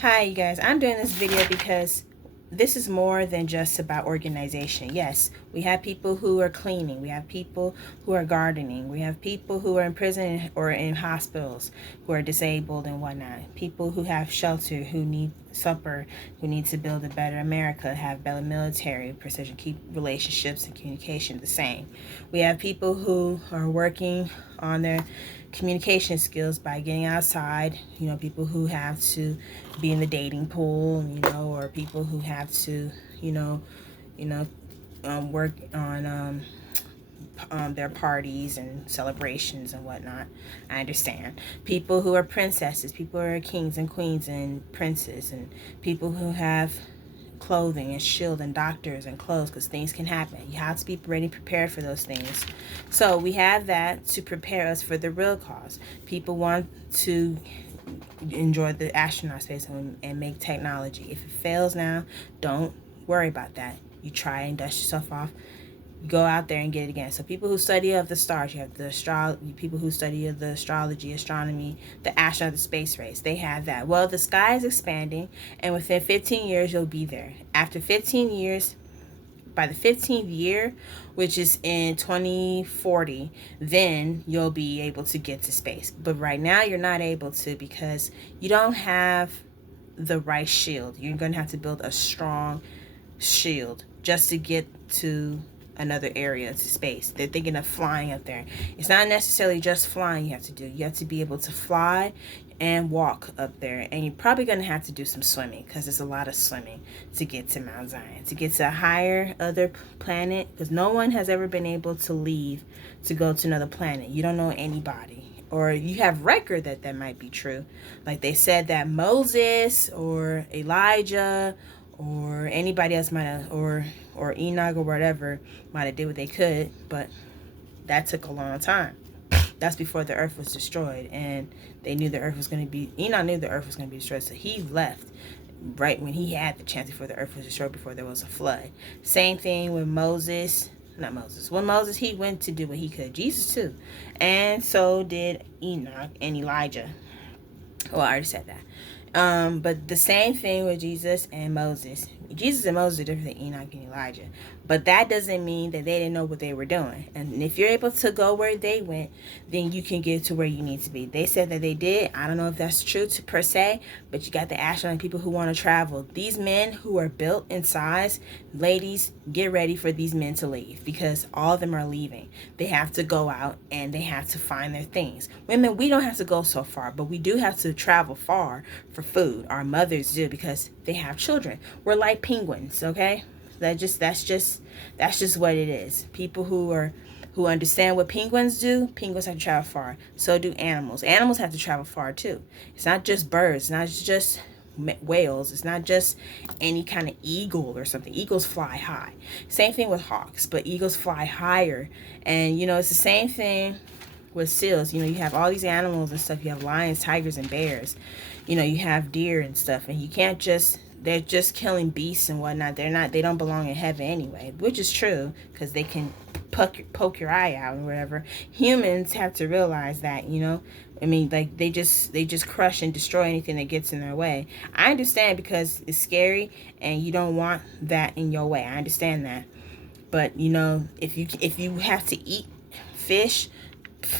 Hi, you guys. I'm doing this video because this is more than just about organization. Yes, we have people who are cleaning, we have people who are gardening, we have people who are in prison or in hospitals who are disabled and whatnot, people who have shelter, who need supper, who need to build a better America, have better military precision, keep relationships and communication the same. We have people who are working on their communication skills by getting outside, people who have to be in the dating pool, or people who have to, you know, you know, work on their parties and celebrations and whatnot. I understand. People who are princesses, people who are kings and queens and princes, and people who have clothing and shield and doctors and clothes, because things can happen. You have to be ready, prepared for those things. So we have that to prepare us for the real cause. People want to enjoy the astronaut space and make technology. If it fails now, don't worry about that. You try and dust yourself off. You go out there and get it again. So people who study of the stars, you have the people who study of the astrology, astronomy, the astronaut, the space race. They have that. Well, the sky is expanding, and within 15 years, you'll be there. After 15 years, by the 15th year, which is in 2040, then you'll be able to get to space. But right now, you're not able to because you don't have the right shield. You're going to have to build a strong shield just to get to another area to space. They're thinking of flying up there. It's not necessarily just flying you have to do. You have to be able to fly and walk up there, and you're probably going to have to do some swimming because there's a lot of swimming to get to Mount Zion, to get to a higher other planet, because no one has ever been able to leave to go to another planet. You don't know anybody, or you have record that that might be true. Like they said that Moses or Elijah or anybody else might have, or Enoch or whatever might have did what they could, but that took a long time. That's before the earth was destroyed, and they knew the earth was going to be, Enoch knew the earth was going to be destroyed, so he left right when he had the chance before the earth was destroyed, before there was a flood. Same thing with Moses. Not Moses. When Moses, he went to do what he could. Jesus too. And so did Enoch and Elijah. Well, I already said that. But the same thing with Jesus and Moses. Jesus and Moses are different than Enoch and Elijah. But that doesn't mean that they didn't know what they were doing. And if you're able to go where they went, then you can get to where you need to be. They said that they did. I don't know if that's true per se, but you got the astronaut people who want to travel. These men who are built in size, ladies, get ready for these men to leave because all of them are leaving. They have to go out and they have to find their things. Women, we don't have to go so far, but we do have to travel far for food. Our mothers do because they have children. We're like penguins, okay? That's just what it is. People who understand what penguins do, penguins have to travel far. So do animals. Animals have to travel far too. It's not just birds. It's not just whales. It's not just any kind of eagle or something. Eagles fly high. Same thing with hawks, but eagles fly higher. And it's the same thing with seals. You have all these animals and stuff. You have lions, tigers, and bears. You have deer and stuff, and you can't just, they're just killing beasts and whatnot. They don't belong in heaven anyway, which is true because they can poke your eye out or whatever. Humans have to realize that, I mean, like they just crush and destroy anything that gets in their way. I understand because it's scary and you don't want that in your way. I understand that. But if you have to eat fish,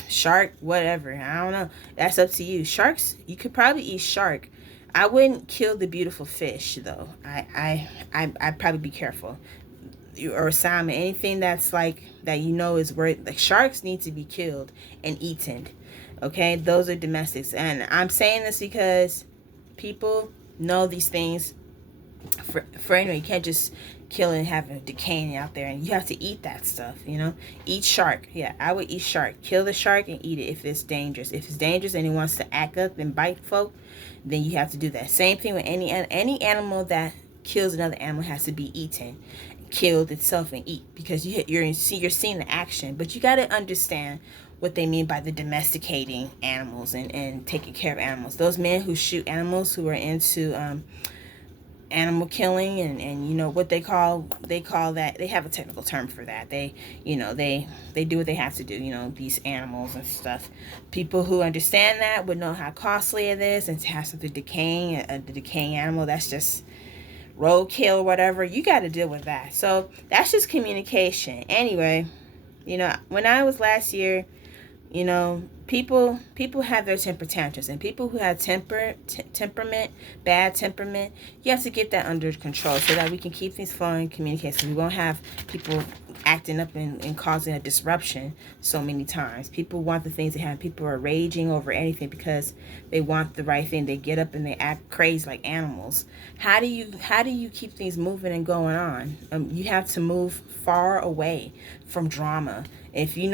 shark, whatever, I don't know, that's up to you. Sharks, you could probably eat shark. I wouldn't kill the beautiful fish though. I'd probably be careful. Or salmon, anything that's like that, is worth, like sharks need to be killed and eaten. Okay, those are domestics, and I'm saying this because people know these things. For anyway, you can't just kill and have it decaying out there, and you have to eat that stuff. Eat shark. Yeah, I would eat shark. Kill the shark and eat it if it's dangerous. If it's dangerous and it wants to act up and bite folk, then you have to do that. Same thing with any animal that kills another animal has to be eaten, killed itself and eat, because you're seeing the action. But you got to understand what they mean by the domesticating animals and taking care of animals. Those men who shoot animals, who are into animal killing, and you know what they call that, they have a technical term for that. They, you know, they do what they have to do, you know, these animals and stuff. People who understand that would know how costly it is, and to have something decaying, a decaying animal, that's just roadkill or whatever. You got to deal with that. So that's just communication. Anyway, you know, when I was last year, you know, people have their temper tantrums, and people who have temperament, bad temperament, you have to get that under control so that we can keep things flowing, communication. We won't have people acting up and causing a disruption so many times. People want the things to happen. People are raging over anything because they want the right thing. They get up and they act crazy like animals. How do you keep things moving and going on? You have to move far away from drama. If you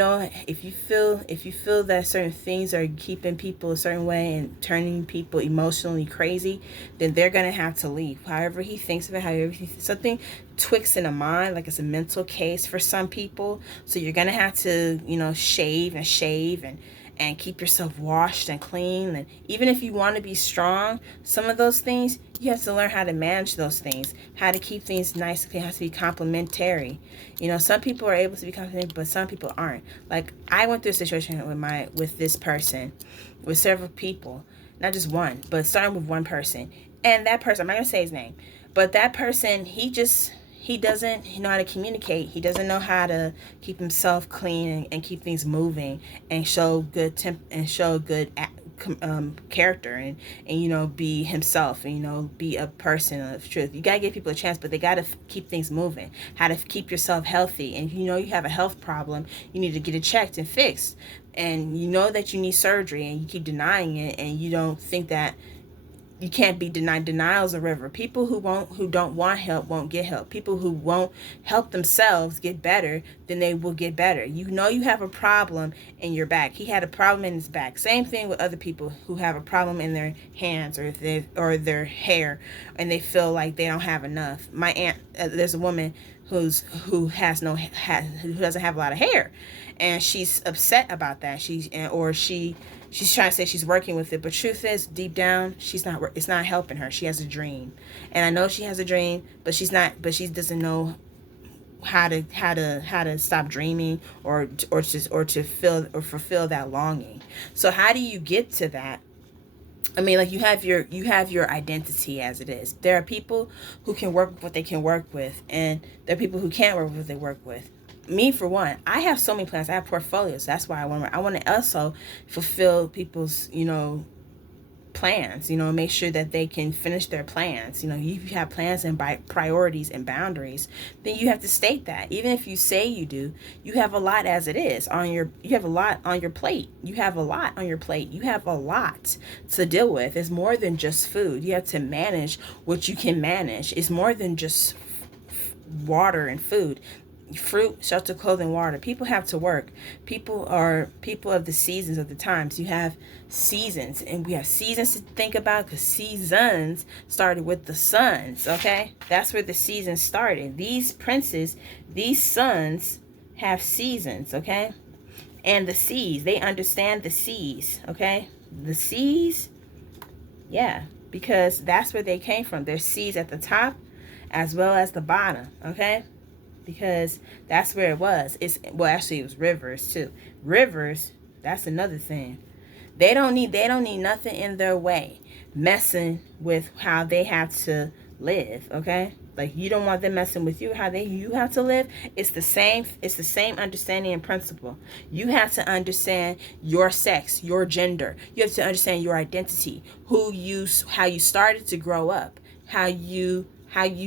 feel that certain things are keeping people a certain way and turning people emotionally crazy, then they're gonna have to leave. However he thinks of it, something twists in a mind, like it's a mental case for some people. So you're gonna have to, you know, shave and keep yourself washed and clean. And even if you want to be strong, some of those things, you have to learn how to manage those things, how to keep things nice. It has to be complementary. You know, some people are able to be complementary, but some people aren't. Like, I went through a situation with this person, with several people, not just one, but starting with one person. And that person, I'm not going to say his name, but that person, he doesn't know how to communicate. He doesn't know how to keep himself clean and keep things moving and show good character, and you know, be himself, and you know, be a person of truth. You gotta give people a chance, but they gotta keep things moving. How to keep yourself healthy, and you know you have a health problem, you need to get it checked and fixed, and you know that you need surgery, and you keep denying it, and you don't think that you can't be denied. Denial's a river. People who don't want help won't get help. People who won't help themselves get better, then they will get better. You know you have a problem in your back. He had a problem in his back. Same thing with other people who have a problem in their hands or their hair, and they feel like they don't have enough. My aunt, there's a woman who doesn't have a lot of hair, and she's upset about that. She's trying to say she's working with it, but truth is, deep down, it's not helping her. She has a dream, and I know she has a dream, but she doesn't know how to stop dreaming, or to fulfill that longing. So how do you get to that? I mean, like, you have your identity as it is. There are people who can work with what they can work with, and there are people who can't work with what they work with. Me, for one, I have so many plans. I have portfolios. That's why I want to also fulfill people's, you know, plans, you know, make sure that they can finish their plans. You know, you have plans and by priorities and boundaries, then you have to state that. Even if you say you do, you have a lot as it is you have a lot on your plate. You have a lot on your plate. You have a lot to deal with. It's more than just food. You have to manage what you can manage. It's more than just water and food. Fruit, shelter, clothing, water. People have to work. People are people of the seasons, of the times. You have seasons, and we have seasons to think about, because seasons started with the sons. Okay, that's where the seasons started. These princes, these sons, have seasons. Okay, and the seas, they understand the seas. Okay, the seas, yeah, because that's where they came from. There's seas at the top as well as the bottom. Okay, because that's where it was. Actually, it was rivers too. Rivers, that's another thing. They don't need nothing in their way messing with how they have to live. Okay, like, you don't want them messing with you, you have to live. It's the same understanding and principle. You have to understand your sex, your gender. You have to understand your identity, how you started to grow up, how you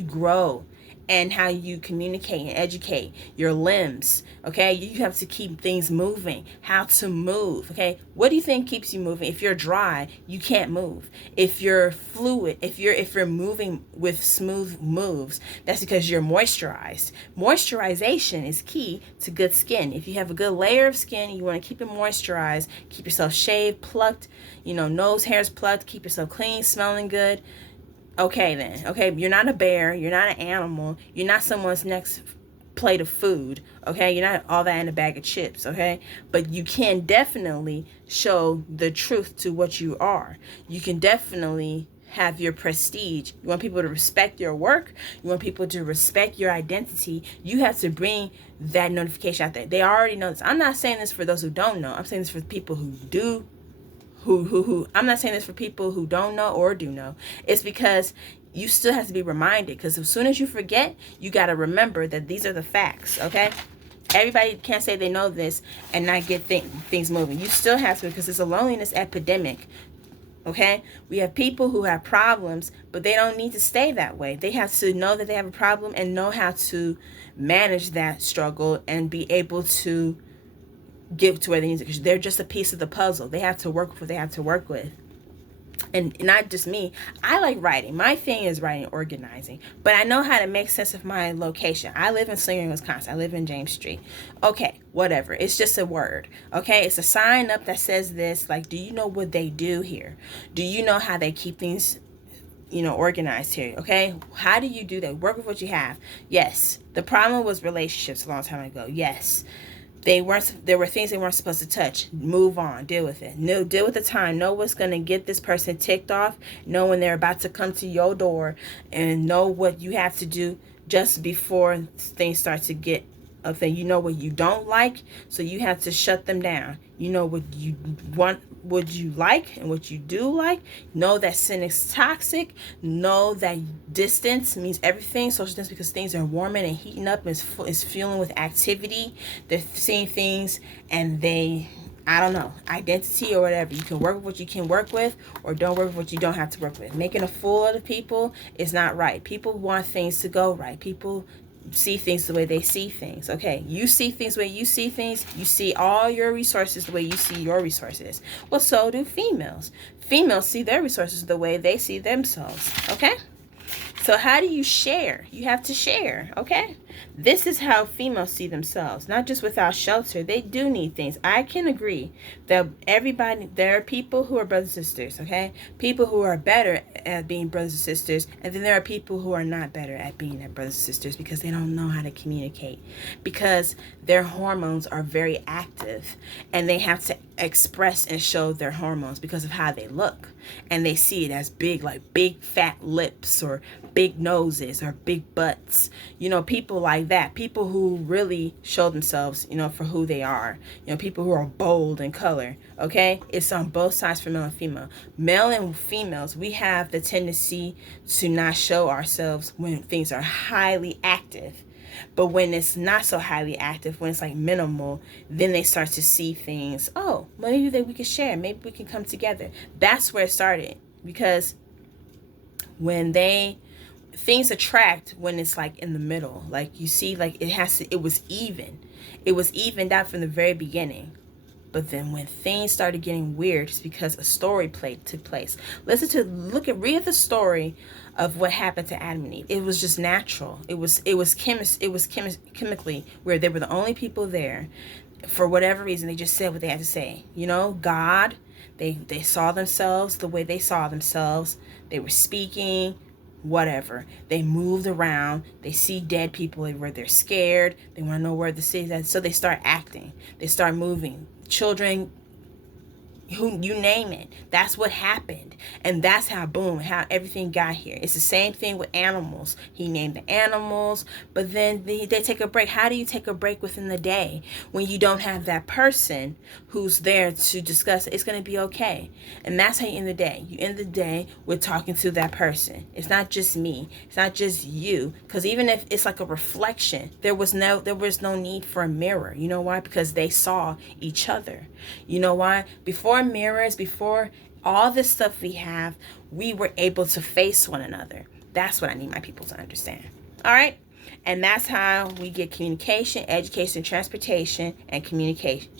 grow, and how you communicate and educate your limbs. Okay, you have to keep things moving. How to move. Okay, what do you think keeps you moving? If you're dry, you can't move. If you're fluid, if you're moving with smooth moves, that's because you're moisturized. Moisturization is key to good skin. If you have a good layer of skin, you want to keep it moisturized, keep yourself shaved, plucked, you know, nose hairs plucked, keep yourself clean, smelling good. Okay, then. Okay, you're not a bear. You're not an animal. You're not someone's next plate of food. Okay, you're not all that in a bag of chips. Okay, but you can definitely show the truth to what you are. You can definitely have your prestige. You want people to respect your work. You want people to respect your identity. You have to bring that notification out there. They already know this. I'm not saying this for those who don't know. I'm saying this for people who do. I'm not saying this for people who don't know or do know. It's because you still have to be reminded, because as soon as you forget, you got to remember that these are the facts, okay? Everybody can't say they know this and not get things moving. You still have to, because it's a loneliness epidemic, okay? We have people who have problems, but they don't need to stay that way. They have to know that they have a problem and know how to manage that struggle and be able to get to where they need to, because they're just a piece of the puzzle. They have to work with what they have to work with. And not just me. I like writing. My thing is writing, organizing. But I know how to make sense of my location. I live in Slinger, Wisconsin. I live in James Street. Okay, whatever. It's just a word. Okay, it's a sign up that says this. Like, do you know what they do here? Do you know how they keep things, organized here? Okay, how do you do that? Work with what you have. Yes, the problem was relationships a long time ago. Yes. There were things they weren't supposed to touch. Move on. Deal with it. No, deal with the time. Know what's going to get this person ticked off. Know when they're about to come to your door, and know what you have to do just before things start to get a thing. You know what you don't like, so you have to shut them down. You know what you want, what you like, and what you do like. Know that sin is toxic. Know that distance means everything. Social distance, because things are warming and heating up, is fueling with activity. They're seeing things, and I don't know, identity or whatever. You can work with what you can work with, or don't work with what you don't have to work with. Making a fool out of people is not right. People want things to go right. People see things the way they see things. Okay, you see things the way you see things. You see all your resources the way you see your resources. Well, so do females. Females see their resources the way they see themselves. Okay, so how do you share? You have to share. Okay, this is how females see themselves, not just without shelter. They do need things. I can agree that there are people who are brothers and sisters, okay? People who are better at being brothers and sisters, and then there are people who are not better at being brothers and sisters because they don't know how to communicate, because their hormones are very active, and they have to express and show their hormones because of how they look, and they see it as big, like big fat lips or big noses or big butts. People like that, people who really show themselves, for who they are, people who are bold in color. Okay, it's on both sides for male and female. Male and females, we have the tendency to not show ourselves when things are highly active. But when it's not so highly active, when it's like minimal, then they start to see things. Oh, maybe that we can share. Maybe we can come together. That's where it started. Because when things attract when it's like in the middle. Like you see, like it was even. It was evened out from the very beginning. But then when things started getting weird, it's because a story took place. Read the story of what happened to Adam and Eve. It was just natural. It was chemically where they were the only people there. For whatever reason, they just said what they had to say. God, they saw themselves the way they saw themselves. They were speaking, whatever. They moved around. They see dead people where they're scared. They want to know where the city is. So they start acting. They start moving. Children, who you name it, that's what happened. And that's how everything got here. It's the same thing with animals. He named the animals, but then they take a break. How do you take a break within the day when you don't have that person who's there to discuss it? It's going to be okay. And that's how you end the day. You end the day with talking to that person. It's not just me. It's not just you. Because even if it's like a reflection, there was no need for a mirror. You know why? Because they saw each other. You know why? Before mirrors, before all this stuff we have, we were able to face one another. That's what I need my people to understand. All right? And that's how we get communication, education, transportation, and communication,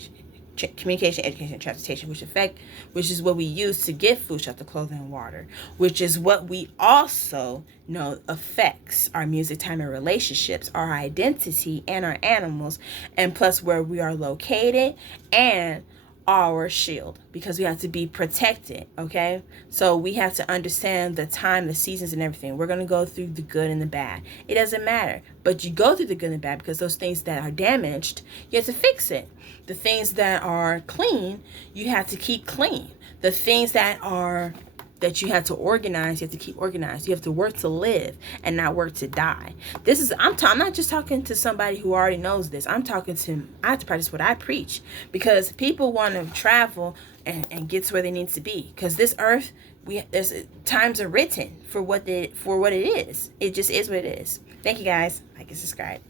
education, and transportation, which is what we use to get food, shelter, clothing, and water, which is what we also know affects our music, time, and relationships, our identity, and our animals, and plus where we are located, and our shield, because we have to be protected. Okay, so we have to understand the time, the seasons, and everything. We're going to go through the good and the bad. It doesn't matter, but you go through the good and the bad, because those things that are damaged, you have to fix it. The things that are clean, you have to keep clean. The things that are that you have to organize. You have to keep organized. You have to work to live and not work to die. This is, I'm not just talking to somebody who already knows this. I'm talking to, I have to practice what I preach, because people want to travel and get to where they need to be. Because this earth, there's times are written for what it is. It just is what it is. Thank you guys. Like and subscribe.